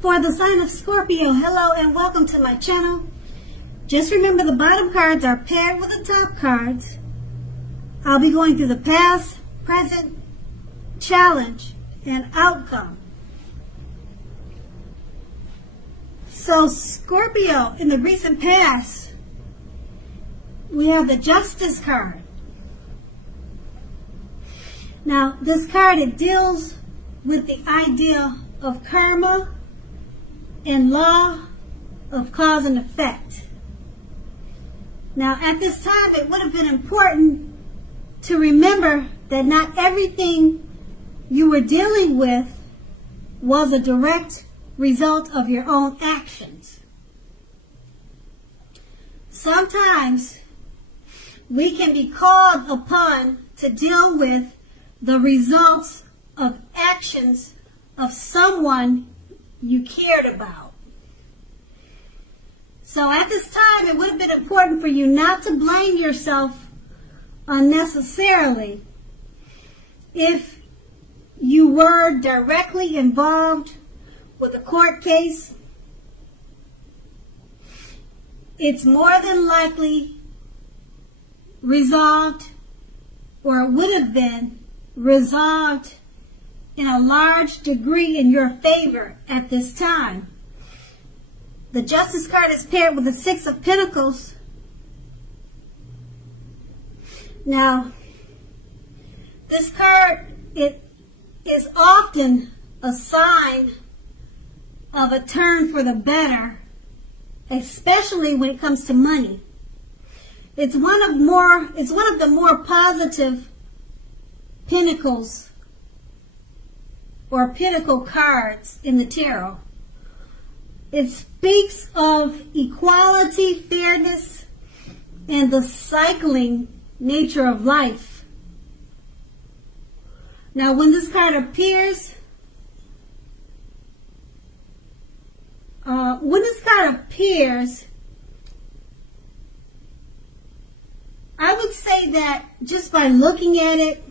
For the sign of Scorpio, hello and welcome to my channel. Just remember the bottom cards are paired with the top cards. I'll be going through the past, present, challenge, and outcome. So Scorpio, in the recent past, we have the Justice card. Now, this card, it deals with the idea of karma and law of cause and effect. Now, at this time, it would have been important to remember that not everything you were dealing with was a direct result of your own actions. Sometimes we can be called upon to deal with the results of actions of someone you cared about. So at this time, it would have been important for you not to blame yourself unnecessarily if you were directly involved with a court case. It's more than likely resolved, or it would have been resolved in a large degree in your favor at this time. The Justice card is paired with the Six of Pentacles. Now, this card, it is often a sign of a turn for the better, especially when it comes to money. It's one of the more positive pentacles or pinnacle cards in the tarot. It speaks of equality, fairness, and the cycling nature of life. Now, when this card appears, I would say that just by looking at it,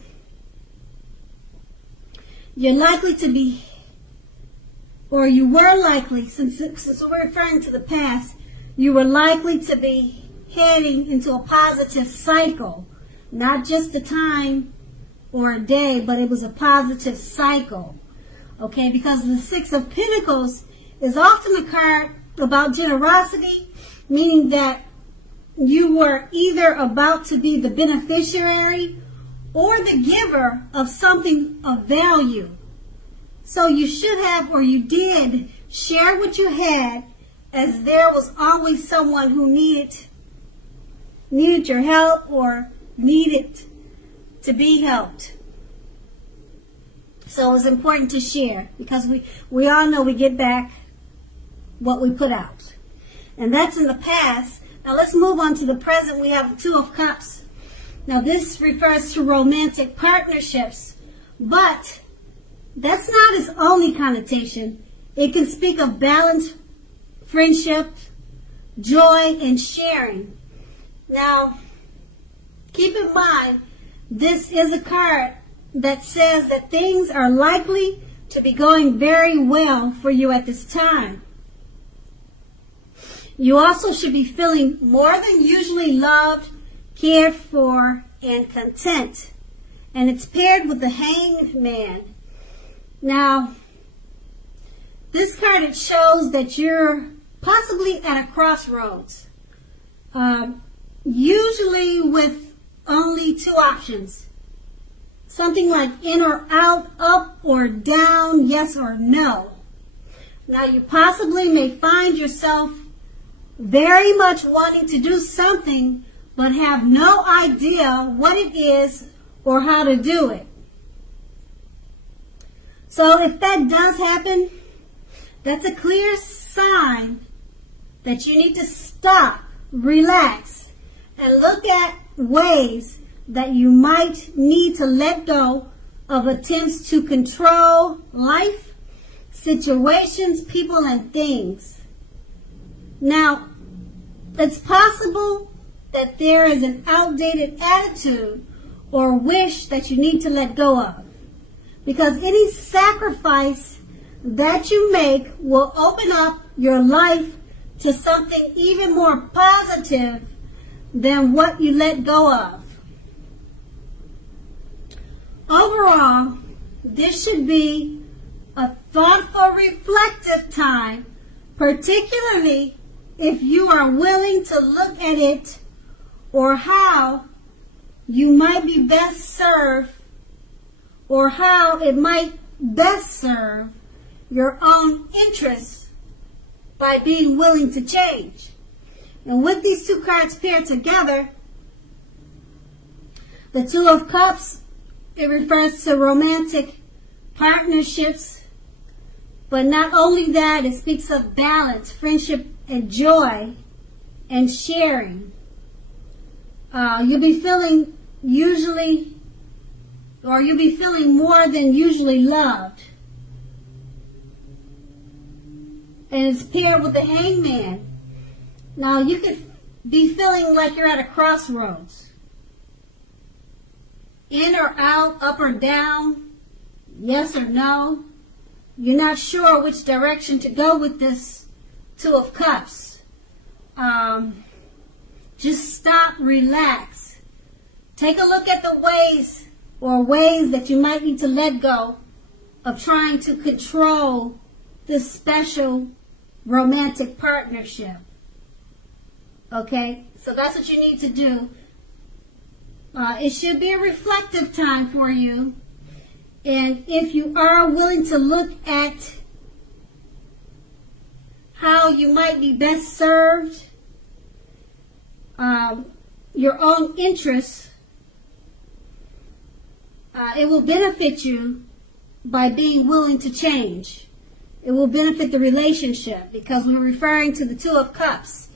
you're likely to be, or you were likely, since we're referring to the past, you were likely to be heading into a positive cycle. Not just a time or a day, but it was a positive cycle. Okay, because the Six of Pentacles is often a card about generosity, meaning that you were either about to be the beneficiary or the giver of something of value. So you should have, or you did, share what you had, as there was always someone who needed your help or needed to be helped. So it was important to share, because we all know we get back what we put out. And that's in the past. Now let's move on to the present. We have the Two of Cups. Now this refers to romantic partnerships, but that's not its only connotation. It can speak of balance, friendship, joy, and sharing. Now, keep in mind, this is a card that says that things are likely to be going very well for you at this time. You also should be feeling more than usually loved, cared for, and content. And it's paired with the Hanged Man. Now, this card, it shows that you're possibly at a crossroads. Usually with only two options. Something like in or out, up or down, yes or no. Now, you possibly may find yourself very much wanting to do something, but have no idea what it is or how to do it. So if that does happen, that's a clear sign that you need to stop, relax, and look at ways that you might need to let go of attempts to control life, situations, people, and things. Now, it's possible that there is an outdated attitude or wish that you need to let go of, because any sacrifice that you make will open up your life to something even more positive than what you let go of. Overall, this should be a thoughtful, reflective time, particularly if you are willing to look at it or how you might be best served, or how it might best serve your own interests by being willing to change. And with these two cards paired together, the Two of Cups, it refers to romantic partnerships, but not only that, it speaks of balance, friendship, and joy, and sharing. You'll be feeling more than usually loved. And it's paired with the Hangman. Now, you could be feeling like you're at a crossroads. In or out, up or down, yes or no. You're not sure which direction to go with this Two of Cups. Just stop, relax. Take a look at the ways that you might need to let go of trying to control this special romantic partnership. Okay? So that's what you need to do. It should be a reflective time for you. And if you are willing to look at how you might be best served, your own interests, it will benefit you by being willing to change. It will benefit the relationship because we're referring to the Two of Cups.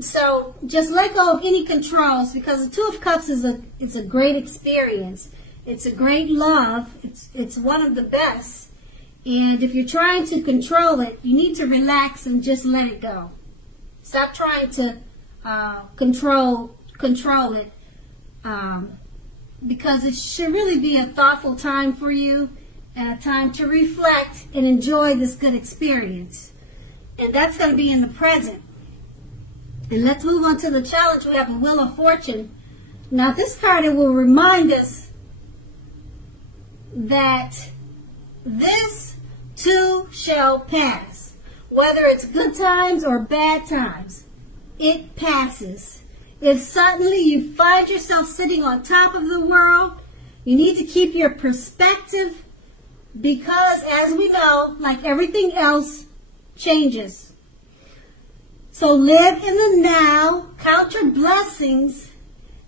So just let go of any controls, because the Two of Cups is a great experience. It's a great love. It's one of the best. And if you're trying to control it, you need to relax and just let it go. Stop trying to control it, because it should really be a thoughtful time for you and a time to reflect and enjoy this good experience. And that's going to be in the present. And let's move on to the challenge. We have the Wheel of Fortune. Now, this card, it will remind us that this too shall pass. Whether it's good times or bad times, it passes. If suddenly you find yourself sitting on top of the world, you need to keep your perspective, because as we know, like everything else, changes. So live in the now, count your blessings,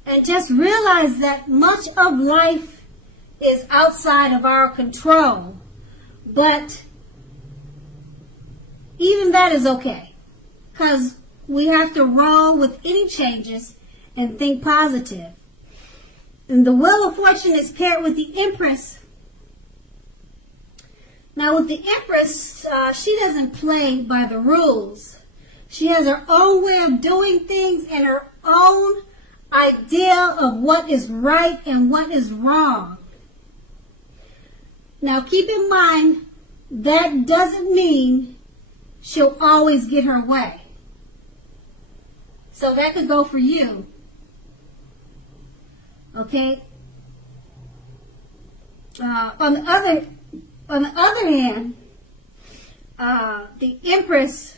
and just realize that much of life is outside of our control. But even that is okay, because we have to roll with any changes and think positive. And the Wheel of Fortune is paired with the Empress. Now with the Empress, she doesn't play by the rules. She has her own way of doing things and her own idea of what is right and what is wrong. Now keep in mind, that doesn't mean she'll always get her way. So that could go for you. Okay? On the other hand, the Empress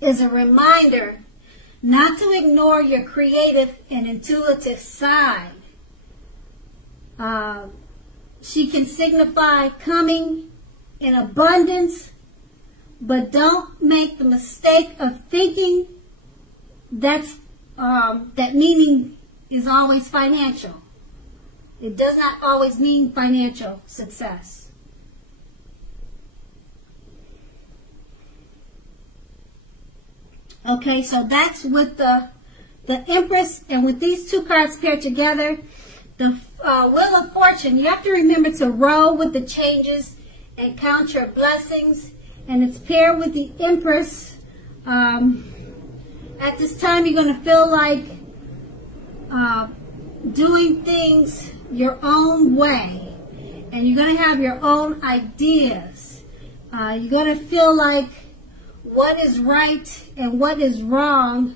is a reminder not to ignore your creative and intuitive side. She can signify coming in abundance, but don't make the mistake of thinking that meaning is always financial. It does not always mean financial success. Okay, so that's with the Empress, and with these two cards paired together, the Wheel of Fortune, you have to remember to roll with the changes and count your blessings, and it's paired with the Empress. At this time, you're going to feel like doing things your own way, And you're going to have your own ideas. You're going to feel like what is right and what is wrong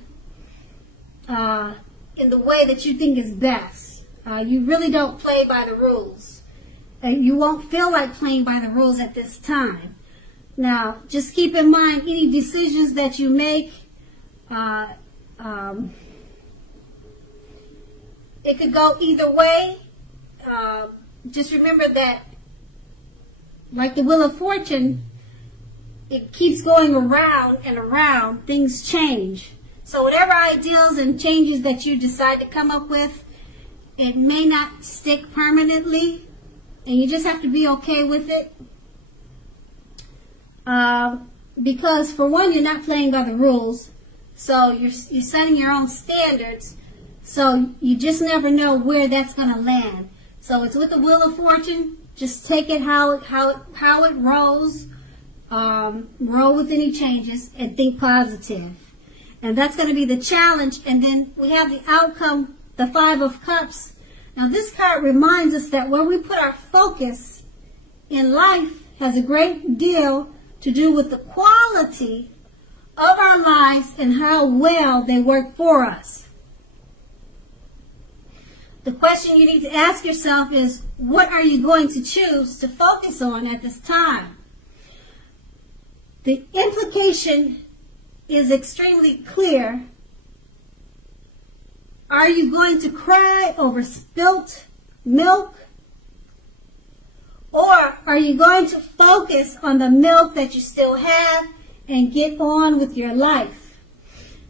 in the way that you think is best. You really don't play by the rules. You won't feel like playing by the rules at this time. Now, just keep in mind, any decisions that you make, it could go either way. Just remember that, like the Wheel of Fortune, it keeps going around and around. Things change. So whatever ideals and changes that you decide to come up with, it may not stick permanently, and you just have to be okay with it. Because for one, you're not playing by the rules, so you're setting your own standards, so you just never know where that's going to land. So it's with the Wheel of Fortune. Just take it how it rolls. Roll with any changes and think positive. And that's going to be the challenge. And then we have the outcome, the Five of Cups. Now this card reminds us that where we put our focus in life has a great deal to do with the quality of our lives and how well they work for us. The question you need to ask yourself is, what are you going to choose to focus on at this time? The implication is extremely clear. Are you going to cry over spilt milk? Or are you going to focus on the milk that you still have and get on with your life?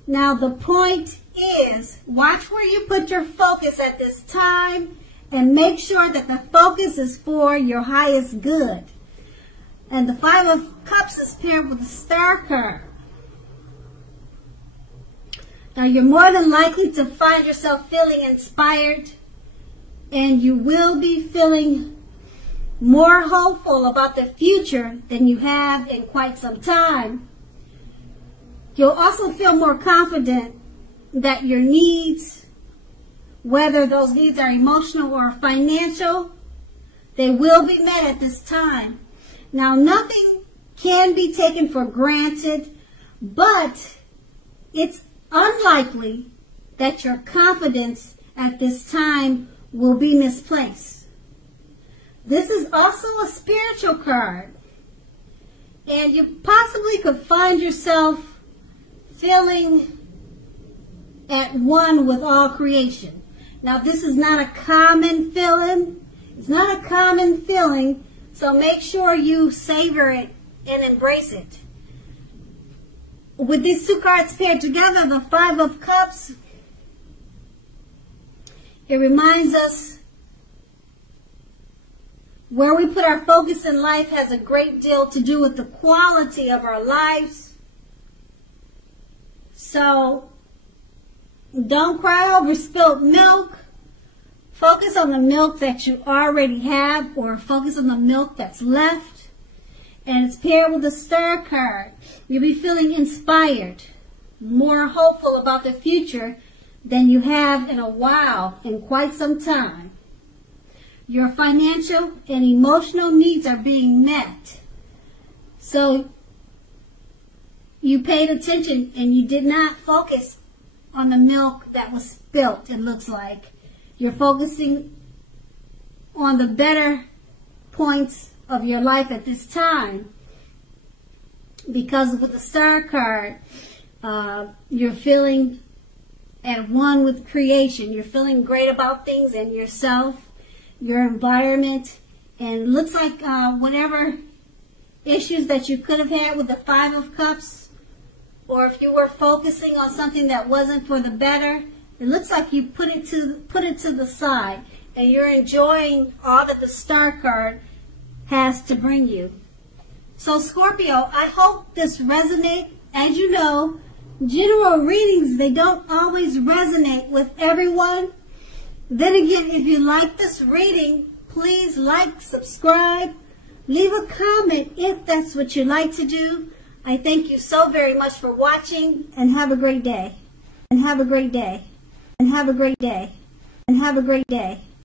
Now the point is, watch where you put your focus at this time and make sure that the focus is for your highest good. And the Five of Cups is paired with the Star card. Now you're more than likely to find yourself feeling inspired, and you will be feeling more hopeful about the future than you have in quite some time. You'll also feel more confident that your needs, whether those needs are emotional or financial, they will be met at this time. Now, nothing can be taken for granted, but it's unlikely that your confidence at this time will be misplaced. This is also a spiritual card, and you possibly could find yourself feeling at one with all creation. Now, this is not a common feeling. It's not a common feeling, so make sure you savor it and embrace it. With these two cards paired together, the Five of Cups, it reminds us where we put our focus in life has a great deal to do with the quality of our lives. So, don't cry over spilt milk. Focus on the milk that you already have, or focus on the milk that's left. And it's paired with the Star card. You'll be feeling inspired, more hopeful about the future than you have in a while, in quite some time. Your financial and emotional needs are being met. So you paid attention and you did not focus on the milk that was spilt, it looks like. You're focusing on the better points of your life at this time. Because with the Star card, you're feeling at one with creation. You're feeling great about things and yourself, your environment, and it looks like whatever issues that you could have had with the Five of Cups, or if you were focusing on something that wasn't for the better, it looks like you put it to the side, and you're enjoying all that the Star card has to bring you. So Scorpio, I hope this resonates. As you know, general readings, they don't always resonate with everyone. Then again, if you like this reading, please like, subscribe, leave a comment if that's what you like to do. I thank you so very much for watching, and have a great day. And have a great day. And have a great day. And have a great day.